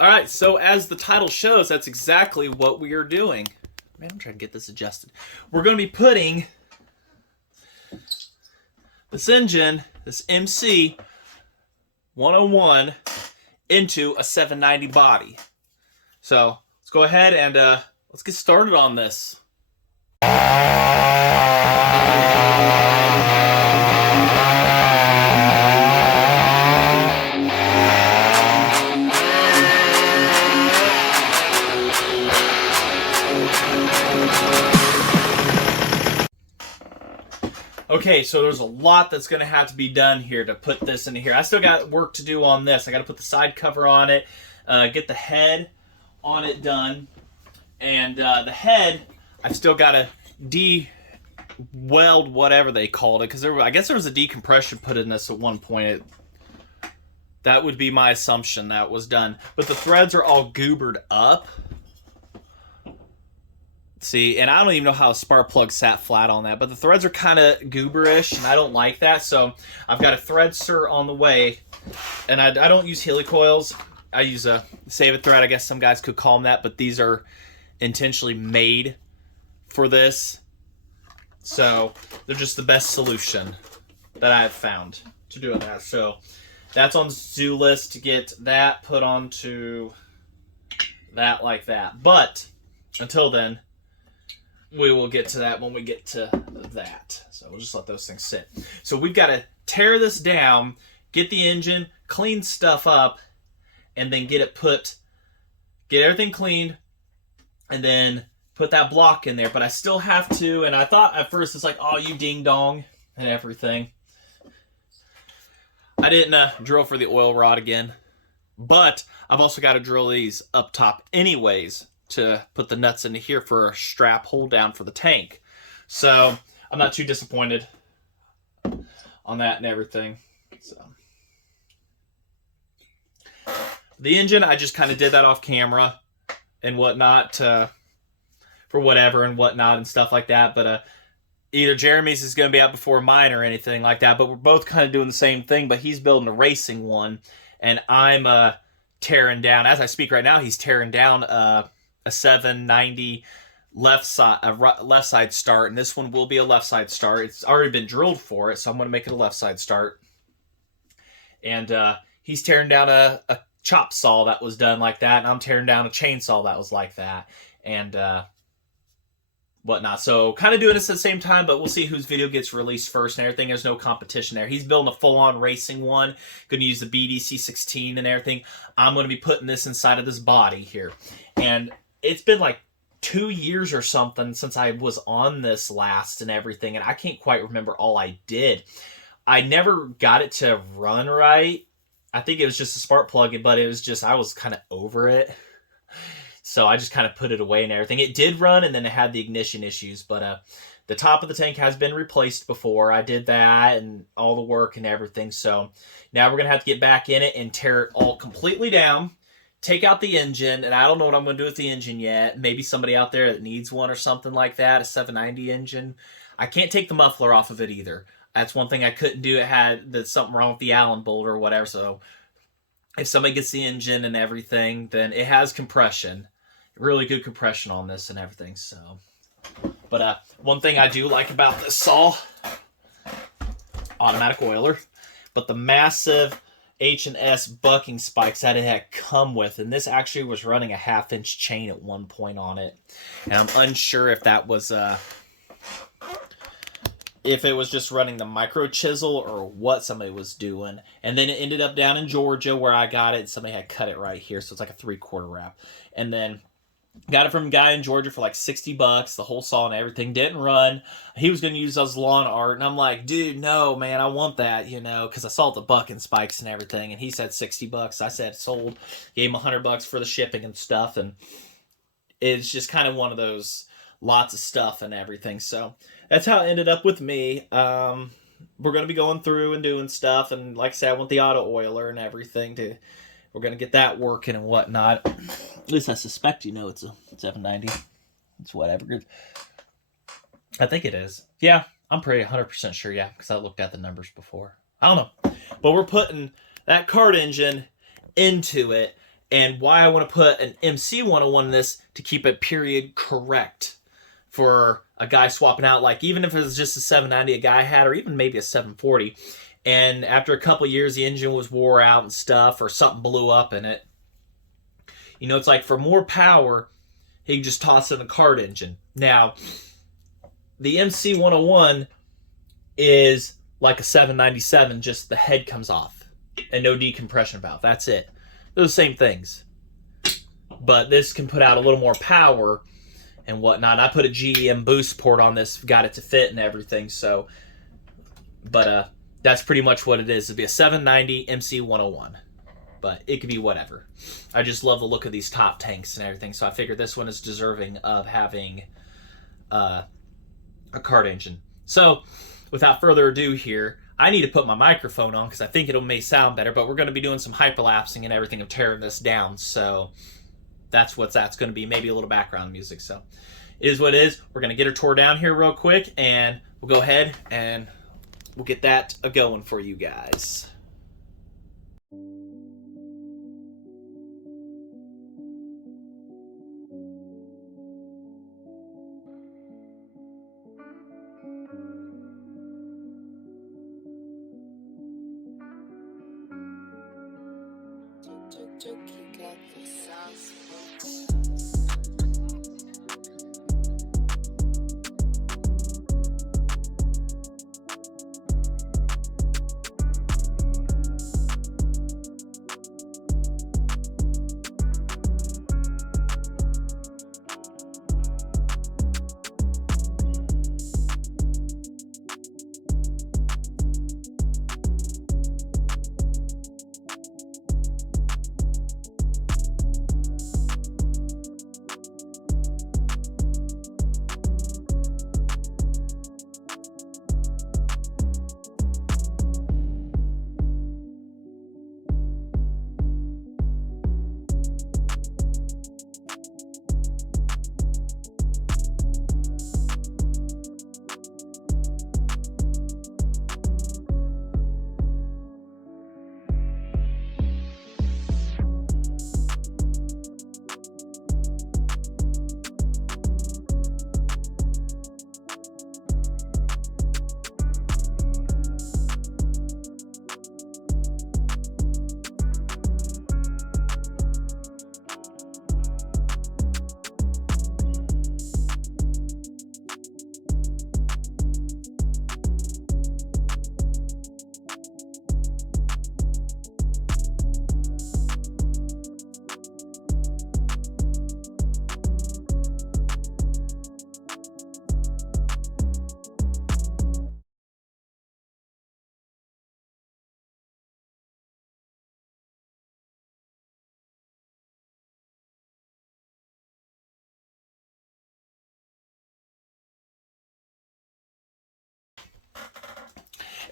All right, so as the title shows, that's exactly what we are doing. Man, I'm trying to get this adjusted. We're going to be putting this engine, this MC101, into a 790 body. So let's go ahead and let's get started on this. Okay, so there's a lot that's going to have to be done here to put this into here. I still got work to do on this. I got to put the side cover on it, get the head on it done, and the head, I've still got to de-weld whatever they called it, because I guess there was a decompression put in this at one point. That would be my assumption that was done. But the threads are all goobered up. See, and I don't even know how a spark plug sat flat on that, but the threads are kind of gooberish, and I don't like that. So I've got a thread stir on the way, and I don't use helicoils. I use a save a thread. I guess some guys could call them that, but these are intentionally made for this. So they're just the best solution that I've found to doing that. So that's on the to-do list to get that put onto that like that. But until then, we will get to that when we get to that. So we'll just let those things sit. So we've got to tear this down, get the engine, clean stuff up, and then get everything cleaned, and then put that block in there. But I still have to, and I thought at first it's like, oh, you ding dong and everything. I didn't drill for the oil rod again, but I've also got to drill these up top anyways, to put the nuts into here for a strap hold down for the tank. So I'm not too disappointed on that and everything. So the engine, I just kind of did that off camera and whatnot for whatever and whatnot and stuff like that. But either Jeremy's is going to be out before mine or anything like that. But we're both kind of doing the same thing. But he's building a racing one, and I'm tearing down, as I speak right now, he's tearing down a 790 left side start, and this one will be a left side start. It's already been drilled for it, so I'm going to make it a left side start. And he's tearing down a chop saw that was done like that, and I'm tearing down a chainsaw that was like that, and whatnot. So kind of doing this at the same time, but we'll see whose video gets released first and everything. There's no competition there. He's building a full-on racing one, going to use the BDC-16 and everything. I'm going to be putting this inside of this body here, and it's been like 2 years or something since I was on this last and everything, and I can't quite remember all I did. I never got it to run right. I think it was just a spark plug, but it was just, I was kind of over it. So I just kind of put it away and everything. It did run, and then it had the ignition issues, but the top of the tank has been replaced before. I did that and all the work and everything. So now we're going to have to get back in it and tear it all completely down. Take out the engine, and I don't know what I'm going to do with the engine yet. Maybe somebody out there that needs one or something like that, a 790 engine. I can't take the muffler off of it either. That's one thing I couldn't do. It had something wrong with the Allen bolt or whatever. So if somebody gets the engine and everything, then it has compression. Really good compression on this and everything. So, but one thing I do like about this saw, automatic oiler, but the massive H&S bucking spikes that it had come with, and this actually was running a 1/2-inch chain at one point on it, and I'm unsure if that was if it was just running the micro chisel or what somebody was doing. And then it ended up down in Georgia where I got it. Somebody had cut it right here, so it's like a 3/4 wrap. And then got it from a guy in Georgia for like $60, the whole saw and everything. Didn't run. He was going to use those lawn art, and I'm like, dude, no, man, I want that, you know, because I saw the bucking spikes and everything, and he said $60. I said sold. Gave him $100 for the shipping and stuff, and it's just kind of one of those lots of stuff and everything. So that's how it ended up with me. We're going to be going through and doing stuff, and like I said, I want the auto oiler and everything to. We're going to get that working and whatnot. At least I suspect, you know, it's a 790. It's whatever. I think it is. Yeah, I'm pretty 100% sure, yeah, because I looked at the numbers before. I don't know. But we're putting that kart engine into it, and why I want to put an MC101 in this to keep it period correct for a guy swapping out, like even if it was just a 790 a guy had, or even maybe a 740, and after a couple years the engine was wore out and stuff, or something blew up in it. You know, it's like for more power, he can just toss in a kart engine. Now, the MC101 is like a 797, just the head comes off and no decompression valve. That's it. They're the same things. But this can put out a little more power and whatnot. I put a GEM boost port on this, got it to fit and everything. So, but that's pretty much what it is. It'd be a 790 MC101, but it could be whatever. I just love the look of these top tanks and everything, so I figured this one is deserving of having a kart engine. So, without further ado here, I need to put my microphone on because I think it may sound better, but we're going to be doing some hyperlapsing and everything of tearing this down, so that's what that's going to be. Maybe a little background music, so it is what it is. We're going to get her tore down here real quick, and we'll go ahead and we'll get that a-going for you guys.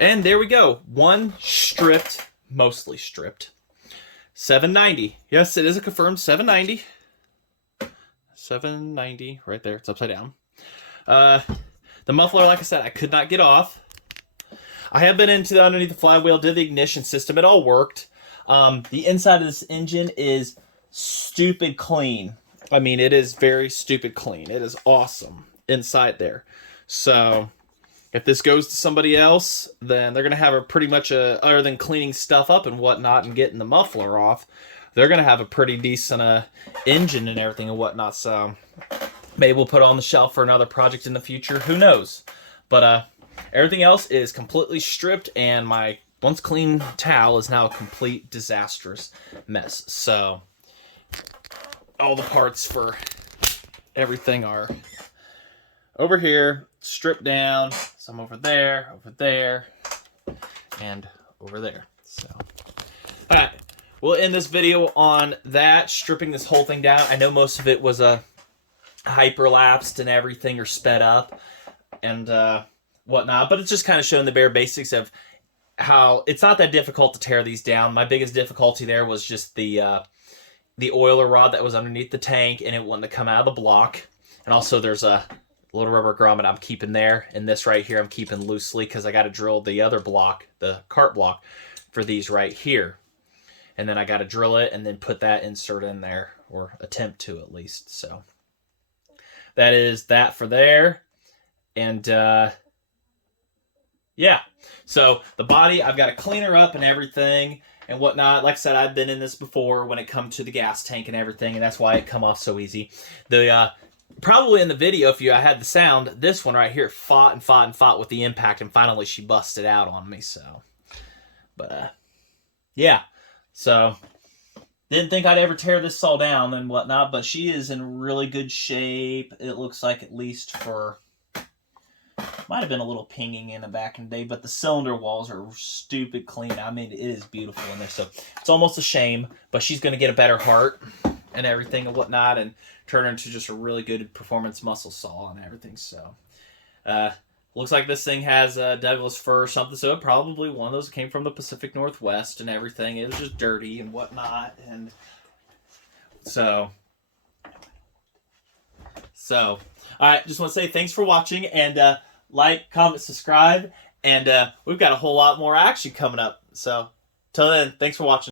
And there we go. One stripped, mostly stripped, 790. Yes, it is a confirmed 790. 790, right there. It's upside down. The muffler, like I said, I could not get off. I have been into the underneath the flywheel, did the ignition system. It all worked. The inside of this engine is stupid clean. I mean, it is very stupid clean. It is awesome inside there. So if this goes to somebody else, then they're going to have a pretty much other than cleaning stuff up and whatnot and getting the muffler off, they're going to have a pretty decent engine and everything and whatnot. So maybe we'll put it on the shelf for another project in the future. Who knows? But everything else is completely stripped, and my once clean towel is now a complete disastrous mess. So all the parts for everything are over here, stripped down, some over there, and over there. So, all right, we'll end this video on that, stripping this whole thing down. I know most of it was hyperlapsed and everything, or sped up and whatnot, but it's just kind of showing the bare basics of how it's not that difficult to tear these down. My biggest difficulty there was just the oiler rod that was underneath the tank, and it wanted to come out of the block. And also there's a little rubber grommet I'm keeping there, and this right here I'm keeping loosely because I got to drill the other block, the cart block, for these right here. and then I got to drill it and then put that insert in there, or attempt to at least. So that is that for there. And yeah, so the body, I've got to clean her up and everything and whatnot. Like I said, I've been in this before when it comes to the gas tank and everything, and that's why it come off so easy. The probably in the video, if I had the sound, this one right here fought and fought and fought with the impact, and finally she busted out on me. So, but yeah, so didn't think I'd ever tear this saw down and whatnot, but she is in really good shape. It looks like, at least for, might have been a little pinging in the back in the day, but the cylinder walls are stupid clean. I mean, it is beautiful in there, so it's almost a shame, but she's going to get a better heart and everything and whatnot, and turn into just a really good performance muscle saw and everything. So looks like this thing has Douglas fir or something, so it probably one of those came from the Pacific Northwest and everything. It was just dirty and whatnot, and so all right, just want to say thanks for watching, and like, comment, subscribe, and we've got a whole lot more action coming up. So till then, thanks for watching.